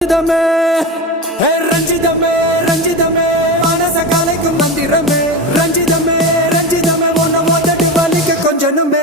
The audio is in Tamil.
ரஞ்சிதமே ரஞ்சிதமே ரஞ்சிதமே மனச கலைக்கும் மந்திரமே ரஞ்சிதமே ரஞ்சிதமே ஒன்ன ஒத்தடி வலிக்க கொஞ்சனுமே